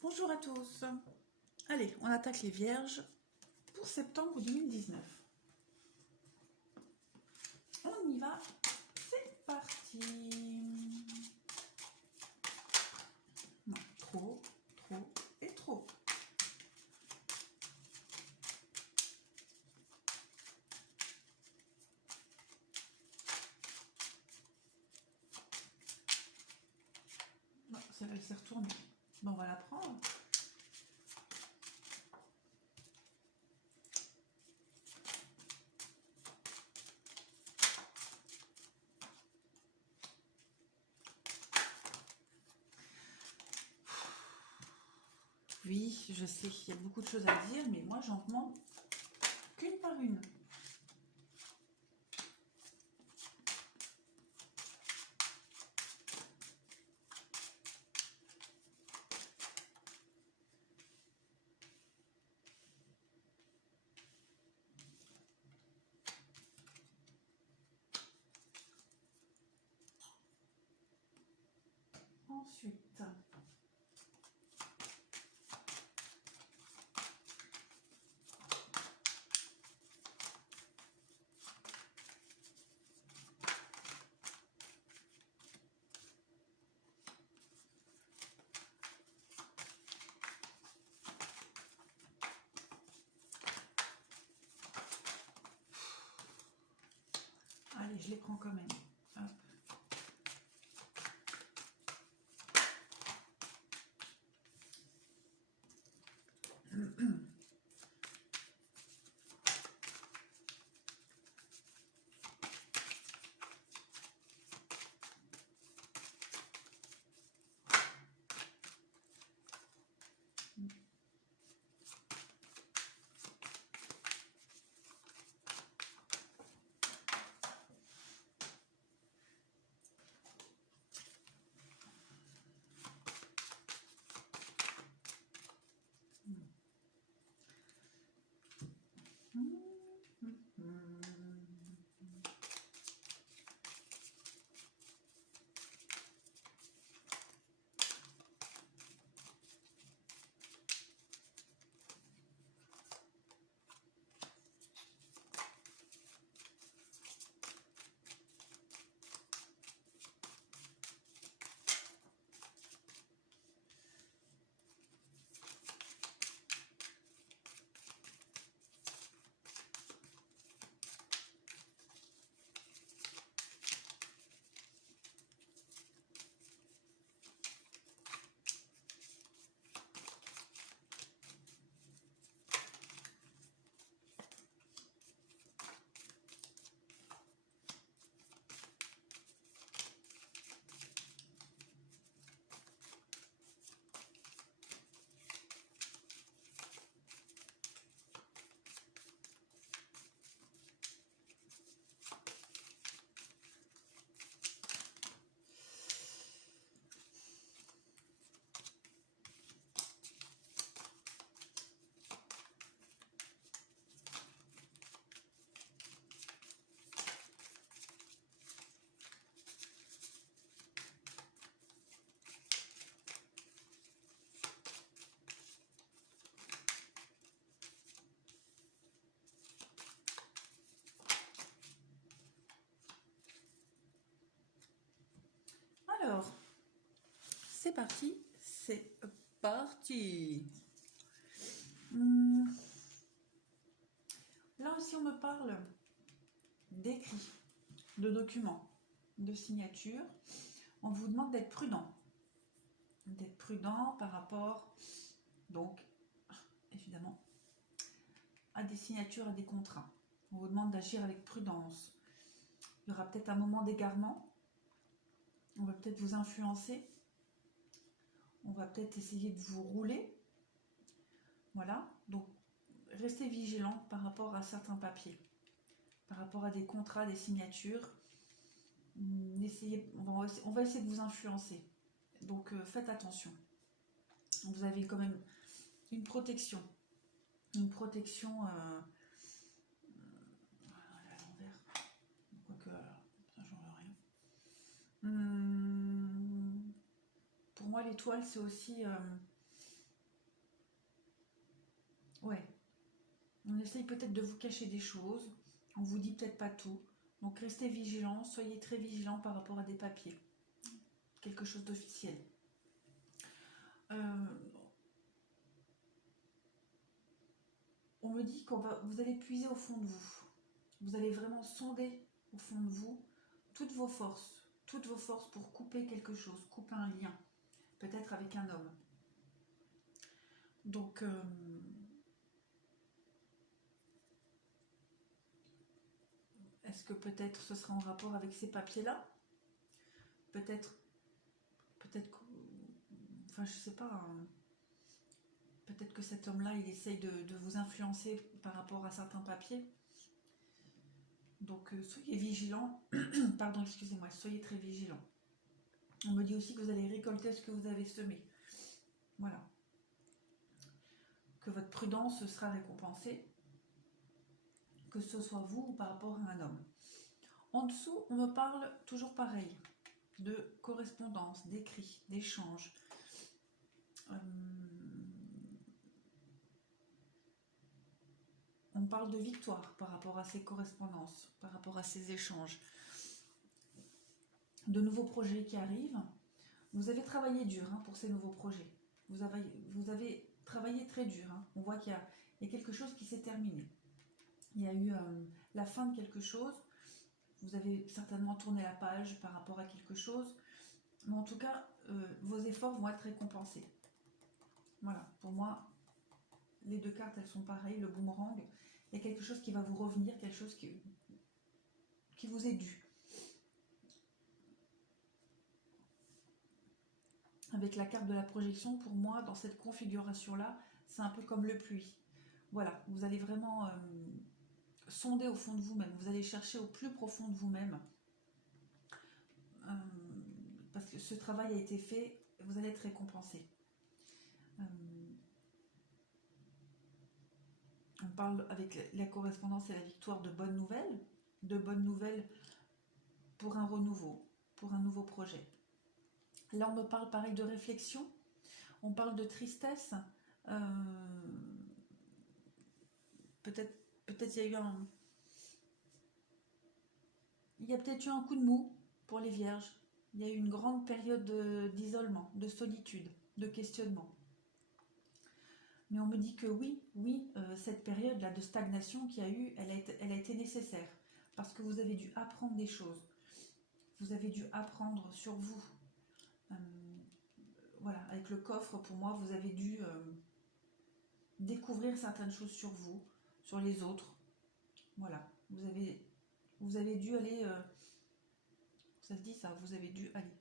Bonjour à tous. Allez, on attaque les vierges pour septembre 2019. On y va, c'est parti. Non, trop et trop. Non, ça va s'est retourné. Bon, on va la prendre. Oui, je sais qu'il y a beaucoup de choses à dire, mais moi, j'en demande qu'une par une. Ensuite, allez, je les prends quand même. Hop. Alors, c'est parti, c'est parti. Là aussi, on me parle d'écrit, de documents, de signature. On vous demande d'être prudent. D'être prudent par rapport, donc, évidemment, à des signatures, à des contrats. On vous demande d'agir avec prudence. Il y aura peut-être un moment d'égarement. On va peut-être vous influencer. On va peut-être essayer de vous rouler. Voilà. Donc, restez vigilant par rapport à certains papiers. Par rapport à des contrats, des signatures. On va essayer de vous influencer. Donc, faites attention. Vous avez quand même une protection. Une protection... Quoique, ça change rien. Pour moi, l'étoile, c'est aussi Ouais. On essaye peut-être de vous cacher des choses. On vous dit peut-être pas tout. Donc restez vigilants, soyez très vigilants par rapport à des papiers. Quelque chose d'officiel. On me dit vous allez puiser au fond de vous. Vous allez vraiment sonder au fond de vous toutes vos forces pour couper quelque chose, couper un lien, peut-être avec un homme. Donc, est-ce que peut-être ce sera en rapport avec ces papiers-là? Peut-être, enfin je sais pas, hein. Peut-être que cet homme-là, il essaye de vous influencer par rapport à certains papiers. Donc soyez vigilants, pardon, excusez-moi, soyez très vigilants. On me dit aussi que vous allez récolter ce que vous avez semé. Voilà. Que votre prudence sera récompensée, que ce soit vous ou par rapport à un homme. En dessous, on me parle toujours pareil, de correspondance, d'écrit, d'échange. On parle de victoire par rapport à ces correspondances, par rapport à ces échanges. De nouveaux projets qui arrivent. Vous avez travaillé dur pour ces nouveaux projets. Vous avez travaillé très dur. On voit qu'il y a quelque chose qui s'est terminé. Il y a eu la fin de quelque chose. Vous avez certainement tourné la page par rapport à quelque chose. Mais en tout cas, vos efforts vont être récompensés. Voilà, pour moi, les deux cartes, elles sont pareilles. Le boomerang, il y a quelque chose qui va vous revenir, quelque chose qui vous est dû. Avec la carte de la projection, pour moi, dans cette configuration-là, c'est un peu comme le pluie. Voilà, vous allez vraiment sonder au fond de vous-même. Vous allez chercher au plus profond de vous-même. Parce que ce travail a été fait, vous allez être récompensé. On parle avec la correspondance et la victoire de bonnes nouvelles pour un renouveau, pour un nouveau projet. Là, on me parle pareil de réflexion, on parle de tristesse. Peut-être il y a peut-être eu un coup de mou pour les vierges. Il y a eu une grande période d'isolement, de solitude, de questionnement. Mais on me dit que oui, cette période-là de stagnation qu'il y a eu, elle a été nécessaire. Parce que vous avez dû apprendre des choses. Vous avez dû apprendre sur vous. Voilà, avec le coffre, pour moi, vous avez dû découvrir certaines choses sur vous, sur les autres. Voilà, vous avez dû aller... ça se dit ça, vous avez dû aller.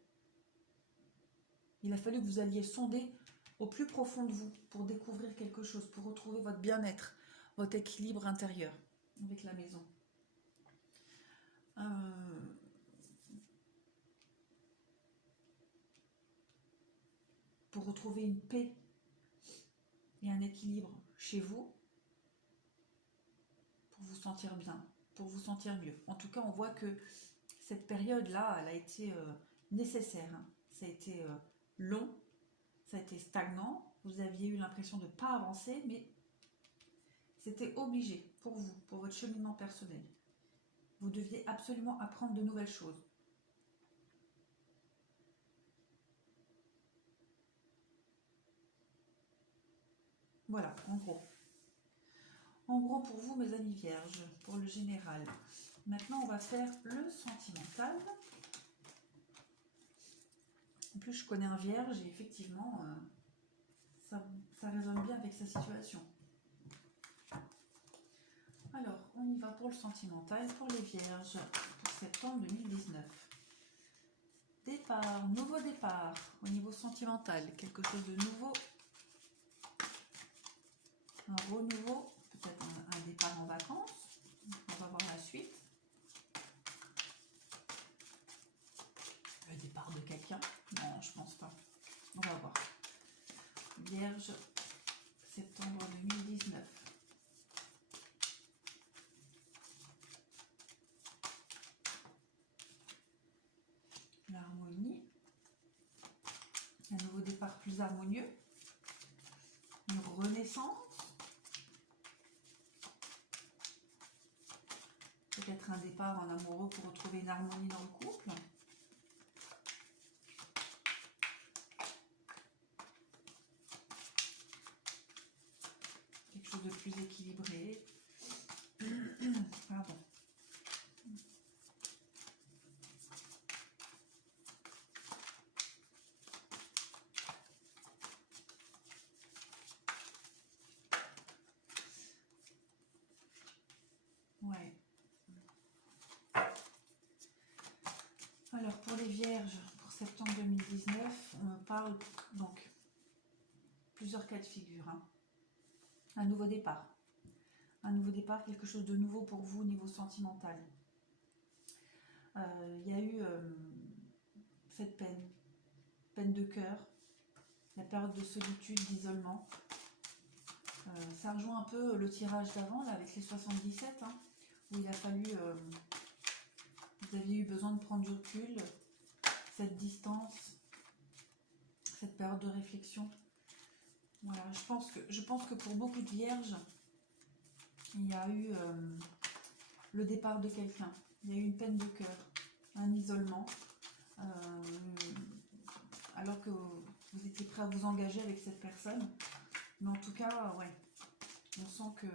Il a fallu que vous alliez sonder au plus profond de vous pour découvrir quelque chose, pour retrouver votre bien-être, votre équilibre intérieur avec la maison. Pour retrouver une paix et un équilibre chez vous, pour vous sentir bien, pour vous sentir mieux. En tout cas, on voit que cette période-là, elle a été nécessaire. Ça a été long, ça a été stagnant. Vous aviez eu l'impression de ne pas avancer, mais c'était obligé pour vous, pour votre cheminement personnel. Vous deviez absolument apprendre de nouvelles choses. Voilà, en gros. En gros, pour vous, mes amis vierges, pour le général. Maintenant, on va faire le sentimental. En plus, je connais un vierge et effectivement, ça résonne bien avec sa situation. Alors, on y va pour le sentimental, pour les vierges, pour septembre 2019. Départ, nouveau départ au niveau sentimental, quelque chose de nouveau, un renouveau, peut-être un départ en vacances. On va voir la suite. Le départ de quelqu'un? Non, je pense pas. On va voir. Vierge, septembre 2019. L'harmonie. Un nouveau départ plus harmonieux. Une renaissance. peut-être un départ en amoureux pour retrouver une harmonie dans le couple. Quelque chose de plus équilibré. Pardon. Ouais. Alors pour les vierges, pour septembre 2019, on me parle donc plusieurs cas de figure. Hein. Un nouveau départ. Un nouveau départ, quelque chose de nouveau pour vous au niveau sentimental. Il y a eu cette peine de cœur, la période de solitude, d'isolement. Ça rejoint un peu le tirage d'avant, là, avec les 77, hein, où il a fallu... vous aviez eu besoin de prendre du recul, cette distance, cette période de réflexion. Voilà, je pense que pour beaucoup de vierges, il y a eu le départ de quelqu'un. Il y a eu une peine de cœur, un isolement, alors que vous étiez prêt à vous engager avec cette personne. Mais en tout cas, ouais, on sent que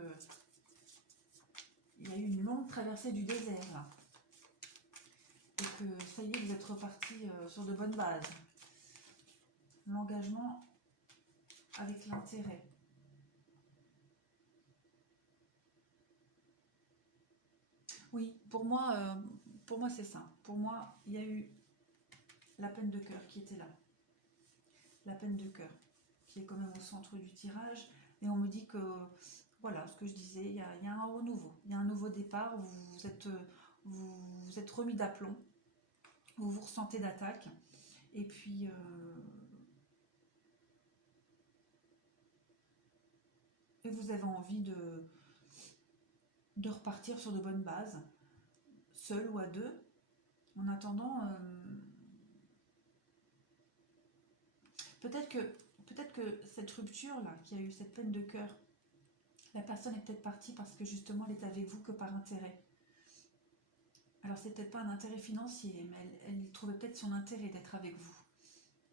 il y a eu une longue traversée du désert, là. Et que ça y est, vous êtes reparti sur de bonnes bases. L'engagement avec l'intérêt. Oui, pour moi c'est ça. Pour moi, il y a eu la peine de cœur qui était là. La peine de cœur, qui est quand même au centre du tirage. Et on me dit que, voilà, ce que je disais, il y a un renouveau. Il y a un nouveau départ, vous êtes remis d'aplomb. Vous vous ressentez d'attaque. Et puis... et vous avez envie de repartir sur de bonnes bases, seul ou à deux. En attendant, peut-être que cette rupture-là, qui a eu cette peine de cœur, la personne est peut-être partie parce que justement elle est avec vous que par intérêt. Alors c'est peut-être pas un intérêt financier, mais elle trouvait peut-être son intérêt d'être avec vous.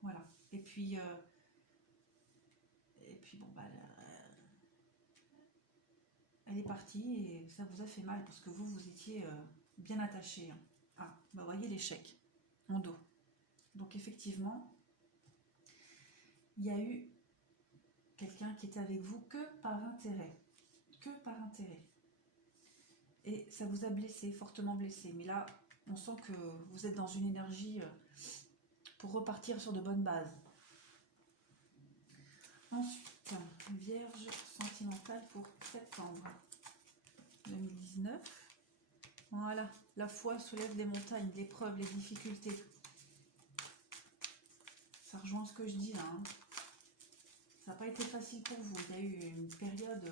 Voilà. Et puis bon, bah, elle est partie et ça vous a fait mal parce que vous étiez bien attaché. Hein. Ah, bah voyez l'échec en dos. Donc effectivement, il y a eu quelqu'un qui était avec vous que par intérêt. Que par intérêt. Et ça vous a blessé, fortement blessé. Mais là, on sent que vous êtes dans une énergie pour repartir sur de bonnes bases. Ensuite, Vierge sentimentale pour septembre 2019. Voilà, la foi soulève les montagnes, l'épreuve, les difficultés. Ça rejoint ce que je dis là. Hein. Ça n'a pas été facile pour vous. Il y a eu une période...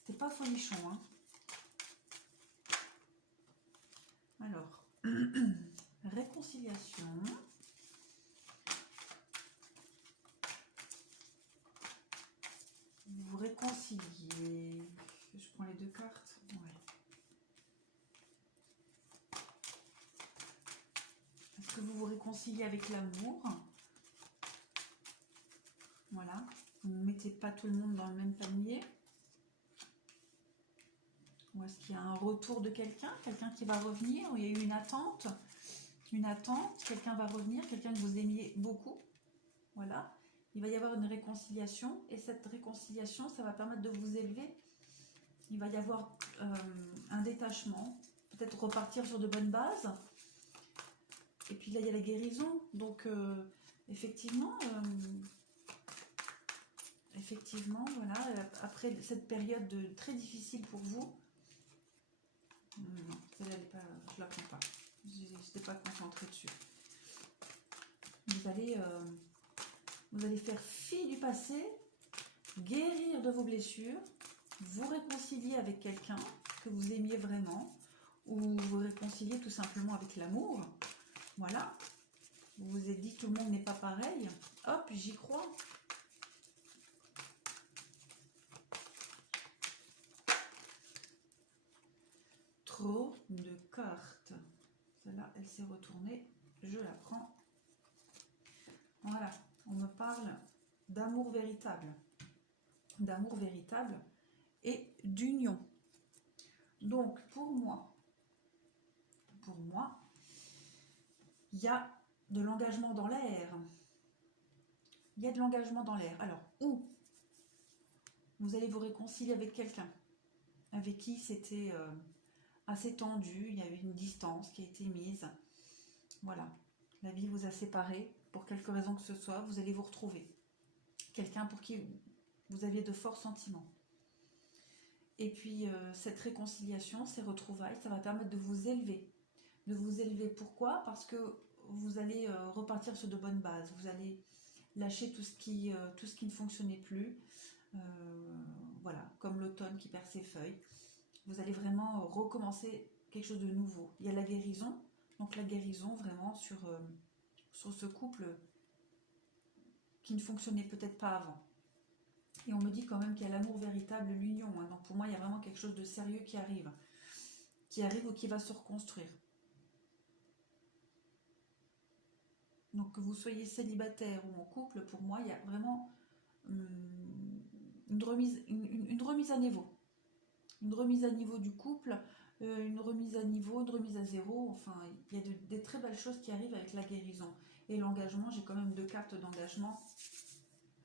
C'était pas folichon. Hein. Alors, réconciliation. Vous vous réconciliez. Je prends les deux cartes. Ouais. Est-ce que vous vous réconciliez avec l'amour? Voilà. Vous ne mettez pas tout le monde dans le même panier. Ou est-ce qu'il y a un retour de quelqu'un qui va revenir? Ou il y a eu une attente, quelqu'un va revenir, quelqu'un que vous aimiez beaucoup. Voilà. Il va y avoir une réconciliation. Et cette réconciliation, ça va permettre de vous élever. Il va y avoir un détachement. Peut-être repartir sur de bonnes bases. Et puis là, il y a la guérison. Donc, effectivement, voilà, après cette période très difficile pour vous, non, celle-là, je ne la prends pas. Je n'étais pas concentrée dessus. Vous allez faire fi du passé, guérir de vos blessures, vous réconcilier avec quelqu'un que vous aimiez vraiment, ou vous réconcilier tout simplement avec l'amour. Voilà. Vous vous êtes dit que tout le monde n'est pas pareil. Hop, j'y crois. carte. Celle-là, elle s'est retournée. Je la prends. Voilà, on me parle d'amour véritable. D'amour véritable et d'union. Donc, pour moi, il y a de l'engagement dans l'air. Il y a de l'engagement dans l'air. Alors, où vous allez vous réconcilier avec quelqu'un avec qui c'était assez tendu, il y avait une distance qui a été mise. Voilà, la vie vous a séparés pour quelque raison que ce soit, vous allez vous retrouver. Quelqu'un pour qui vous aviez de forts sentiments. Et puis cette réconciliation, ces retrouvailles, ça va permettre de vous élever. De vous élever, pourquoi? Parce que vous allez repartir sur de bonnes bases. Vous allez lâcher tout ce qui ne fonctionnait plus. Voilà, comme l'automne qui perd ses feuilles. Vous allez vraiment recommencer quelque chose de nouveau. Il y a la guérison, donc la guérison vraiment sur ce couple qui ne fonctionnait peut-être pas avant. Et on me dit quand même qu'il y a l'amour véritable, l'union. Hein. Donc pour moi, il y a vraiment quelque chose de sérieux qui arrive ou qui va se reconstruire. Donc que vous soyez célibataire ou en couple, pour moi, il y a vraiment une remise à niveau. Une remise à niveau du couple, une remise à niveau, une remise à zéro. Enfin, il y a des très belles choses qui arrivent avec la guérison. Et l'engagement, j'ai quand même 2 cartes d'engagement.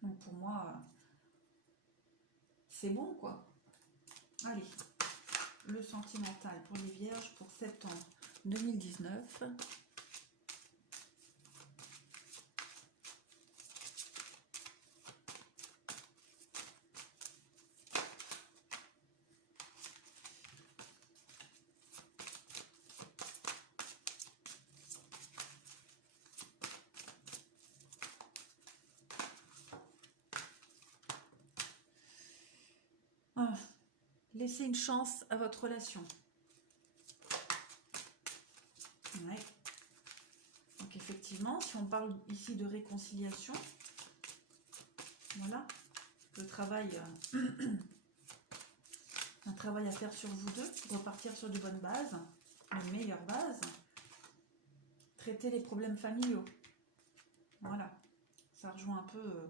Donc pour moi, c'est bon quoi. Allez, le sentimental pour les vierges pour septembre 2019. Laissez une chance à votre relation. Ouais. Donc effectivement, si on parle ici de réconciliation, voilà, le travail, un travail à faire sur vous deux, repartir sur de bonnes bases, de meilleures bases, traiter les problèmes familiaux. Voilà, ça rejoint un peu,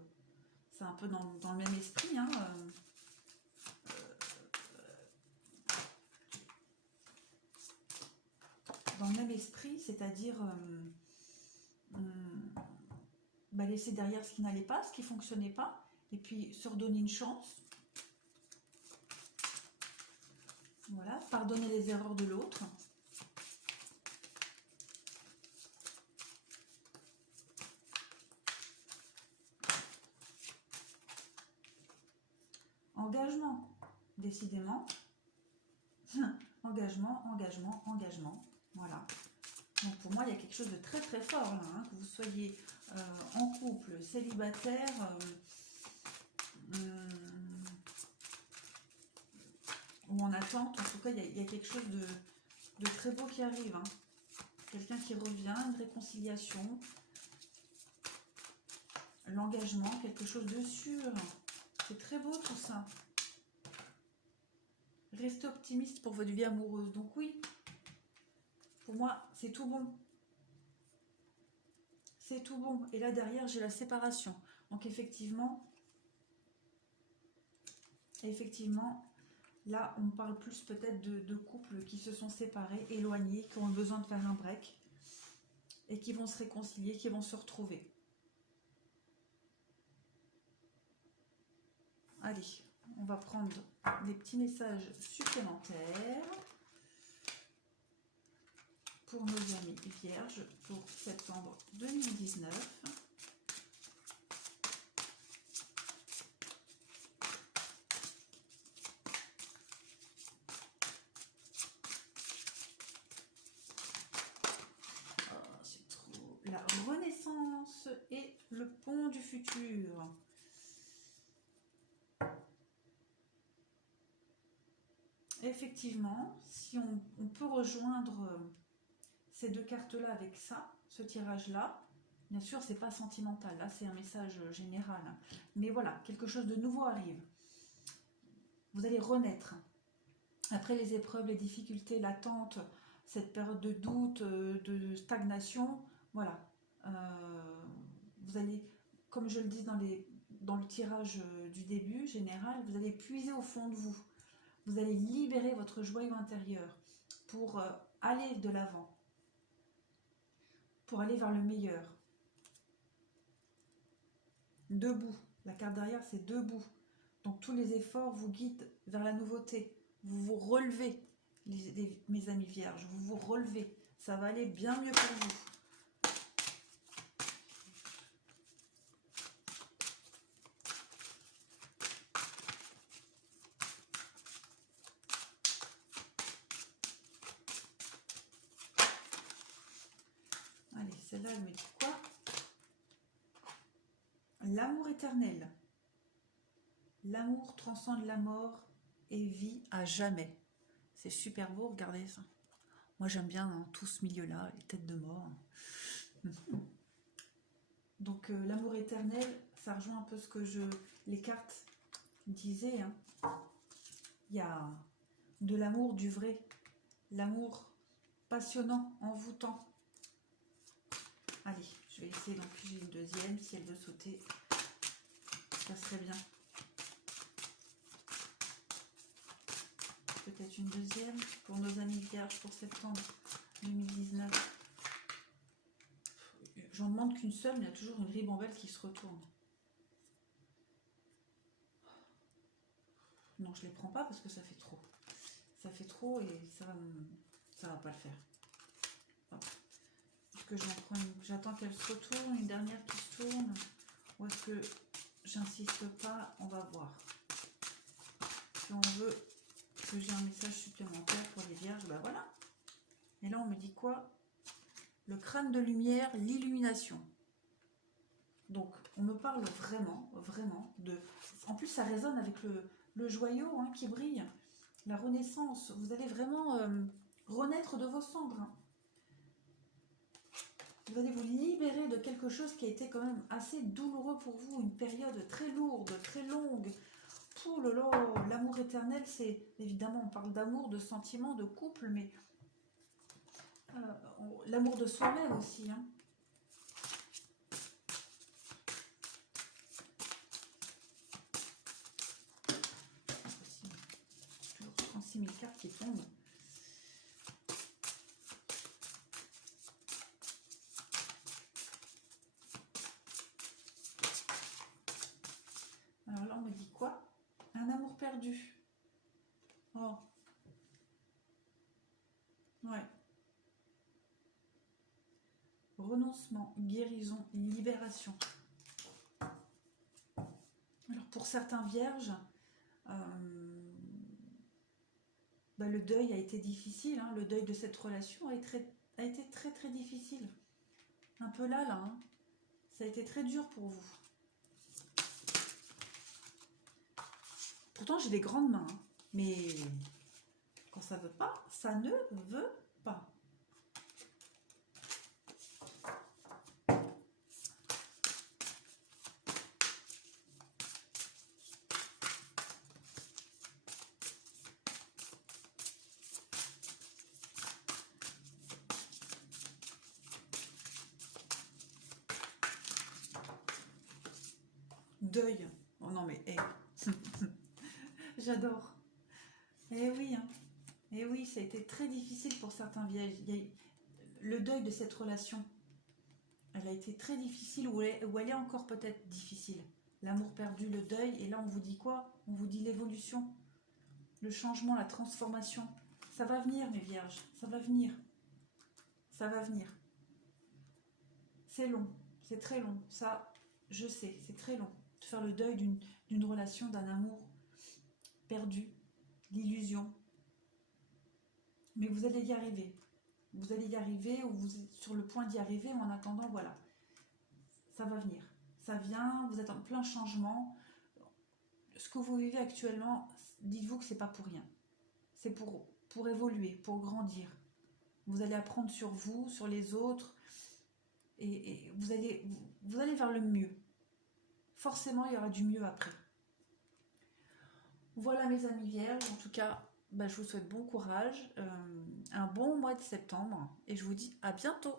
c'est un peu dans le même esprit, hein, dans le même esprit, c'est-à-dire laisser derrière ce qui n'allait pas, ce qui ne fonctionnait pas, et puis se redonner une chance. Voilà, pardonner les erreurs de l'autre. Engagement, décidément. Engagement, engagement, engagement. Voilà. Donc pour moi, il y a quelque chose de très très fort là, hein, que vous soyez en couple, célibataire, ou en attente. En tout cas, il y a quelque chose de très beau qui arrive. Hein. Quelqu'un qui revient, une réconciliation, l'engagement, quelque chose de sûr. C'est très beau tout ça. Restez optimiste pour votre vie amoureuse. Donc oui, pour moi, c'est tout bon. C'est tout bon. Et là, derrière, j'ai la séparation. Donc effectivement, là, on parle plus peut-être de couples qui se sont séparés, éloignés, qui ont besoin de faire un break et qui vont se réconcilier, qui vont se retrouver. Allez, on va prendre des petits messages supplémentaires pour nos amis vierges pour septembre 2019. La renaissance et le pont du futur. Effectivement, si on peut rejoindre ces 2 cartes-là avec ça, ce tirage-là, bien sûr, c'est pas sentimental, là c'est un message général. Mais voilà, quelque chose de nouveau arrive. Vous allez renaître. Après les épreuves, les difficultés, l'attente, cette période de doute, de stagnation, voilà. Vous allez, comme je le dis dans le tirage du début général, vous allez puiser au fond de vous. Vous allez libérer votre joyau intérieur pour aller de l'avant, pour aller vers le meilleur. Debout. La carte derrière, c'est debout. Donc tous les efforts vous guident vers la nouveauté. Vous vous relevez, mes amis vierges. Vous vous relevez. Ça va aller bien mieux pour vous. Allez, celle-là, elle me dit quoi? L'amour éternel. L'amour transcende la mort et vit à jamais. C'est super beau, regardez ça. Moi, j'aime bien hein, tout ce milieu-là, les têtes de mort. Donc, l'amour éternel, ça rejoint un peu ce que les cartes disaient. Hein. Il y a de l'amour, du vrai. L'amour passionnant, envoûtant. Allez, je vais essayer d'en piger une deuxième. Si elle veut sauter, ça serait bien. Peut-être une deuxième pour nos amis vierges pour septembre 2019. J'en demande qu'une seule, mais il y a toujours une ribambelle qui se retourne. Non, je ne les prends pas parce que ça fait trop. Ça fait trop et ça va pas le faire. Est-ce que j'en prends une? J'attends qu'elle se retourne, une dernière qui se tourne. Ou est-ce que j'insiste pas? On va voir. Si on veut que j'ai un message supplémentaire pour les vierges, ben voilà. Et là, on me dit quoi? Le crâne de lumière, l'illumination. Donc, on me parle vraiment, vraiment de... En plus, ça résonne avec le joyau hein, qui brille. La renaissance. Vous allez vraiment renaître de vos cendres. Hein. Vous allez vous libérer de quelque chose qui a été quand même assez douloureux pour vous. Une période très lourde, très longue. Oh là là, l'amour éternel, c'est... Évidemment, on parle d'amour, de sentiments, de couple, mais... l'amour de soi-même aussi. Hein. Toujours 36 000 cartes qui tombent. Alors là, on me dit quoi? Un amour perdu. Oh. Ouais. Renoncement, guérison, libération. Alors pour certains vierges, le deuil a été difficile. Hein. Le deuil de cette relation a été très très difficile. Un peu là. Hein. Ça a été très dur pour vous. Pourtant j'ai des grandes mains. Hein. Mais quand ça veut pas, ça ne veut pas. Deuil. Oh non mais hey. J'adore. Eh oui, hein. Eh oui, ça a été très difficile pour certains vierges. Le deuil de cette relation, elle a été très difficile ou elle est encore peut-être difficile. L'amour perdu, le deuil, et là on vous dit quoi? On vous dit l'évolution, le changement, la transformation. Ça va venir mes vierges, ça va venir. Ça va venir. C'est long, c'est très long. Ça, je sais, c'est très long. De faire le deuil d'une relation, d'un amour perdu, l'illusion. Mais vous allez y arriver. Vous allez y arriver ou vous êtes sur le point d'y arriver. En attendant, voilà, ça va venir. Ça vient, vous êtes en plein changement. Ce que vous vivez actuellement, dites-vous que c'est pas pour rien. C'est pour évoluer, pour grandir. Vous allez apprendre sur vous, sur les autres. Et vous allez vers le mieux. Forcément, il y aura du mieux après. Voilà mes amis vierges, en tout cas, bah, je vous souhaite bon courage, un bon mois de septembre et je vous dis à bientôt.